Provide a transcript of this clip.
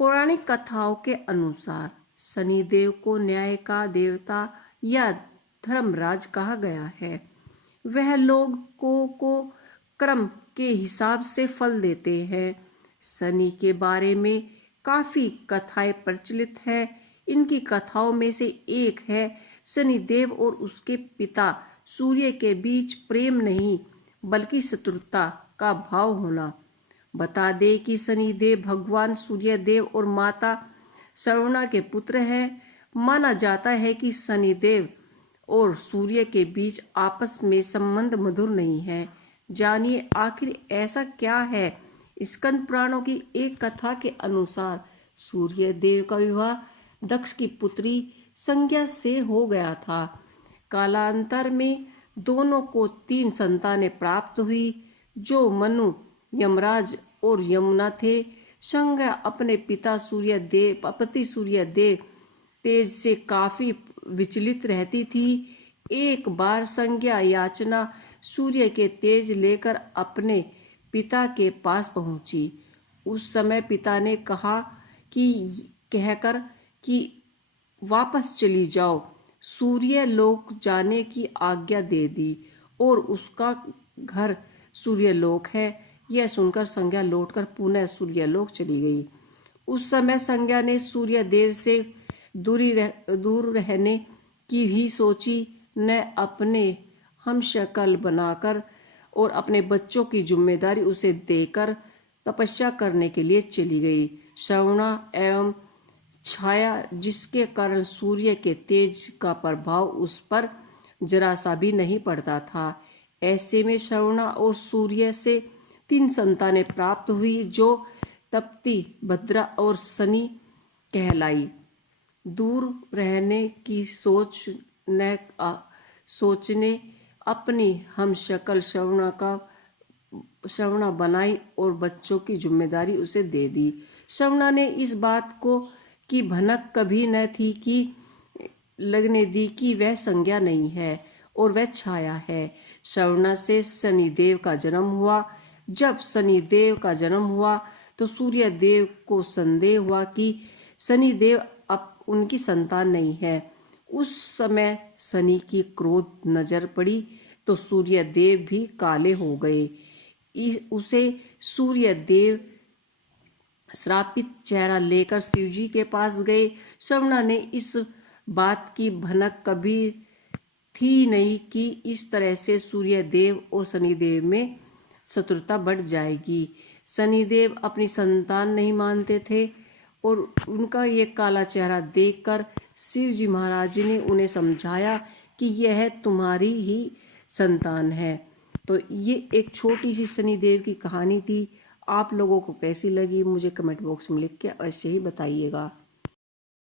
पौराणिक कथाओं के अनुसार शनिदेव को न्याय का देवता या धर्मराज कहा गया है। वह लोगों को क्रम के हिसाब से फल देते हैं। शनि के बारे में काफी कथाएं प्रचलित है। इनकी कथाओं में से एक है शनिदेव और उसके पिता सूर्य के बीच प्रेम नहीं बल्कि शत्रुता का भाव होना। बता दें कि शनिदेव भगवान सूर्यदेव और माता श्रवणा के पुत्र हैं। माना जाता है कि शनिदेव और सूर्य के बीच आपस में संबंध मधुर नहीं है। जानिए आखिर ऐसा क्या है। स्कंद पुराणों की एक कथा के अनुसार सूर्यदेव का विवाह दक्ष की पुत्री संज्ञा से हो गया था। कालांतर में दोनों को 3 संतानें प्राप्त हुई जो मनु, यमराज और यमुना थे। संज्ञा अपने पति सूर्यदेव तेज से काफी विचलित रहती थी। एक बार संज्ञा याचना सूर्य के तेज लेकर अपने पिता के पास पहुंची। उस समय पिता ने कहकर कि वापस चली जाओ, सूर्य लोक जाने की आज्ञा दे दी और उसका घर सूर्यलोक है। यह सुनकर संज्ञा लौटकर पुनः सूर्यलोक चली गई। उस समय संज्ञा ने सूर्यदेव से दूर रहने की भी सोची। न अपने हमशक्ल बनाकर और अपने बच्चों की जिम्मेदारी उसे देकर तपस्या करने के लिए चली गई। श्रवणा एवं छाया जिसके कारण सूर्य के तेज का प्रभाव उस पर जरा सा भी नहीं पड़ता था। ऐसे में श्रवणा और सूर्य से 3 संतानें प्राप्त हुई जो तप्ती, भद्रा और शनि कहलाई। दूर रहने की सोचने अपनी हमशक्ल श्रवणा बनाई और बच्चों की जिम्मेदारी उसे दे दी। श्रवणा ने इस बात को की भनक कभी न थी कि लगने दी कि वह संज्ञा नहीं है और वह छाया है। श्रवणा से शनिदेव का जन्म हुआ। जब शनिदेव का जन्म हुआ तो सूर्यदेव को संदेह हुआ कि शनिदेव अब उनकी संतान नहीं है। उस समय शनि की क्रोध नजर पड़ी तो सूर्यदेव भी काले हो गए। उसे सूर्यदेव श्रापित चेहरा लेकर शिवजी के पास गए। श्रवणा ने इस बात की भनक कभी थी नहीं कि इस तरह से सूर्यदेव और शनिदेव में शत्रुता बढ़ जाएगी। शनिदेव अपनी संतान नहीं मानते थे और उनका ये काला चेहरा देखकर शिवजी महाराज ने उन्हें समझाया कि यह तुम्हारी ही संतान है। तो ये एक छोटी सी शनिदेव की कहानी थी। आप लोगों को कैसी लगी मुझे कमेंट बॉक्स में लिख के अवश्य ही बताइएगा।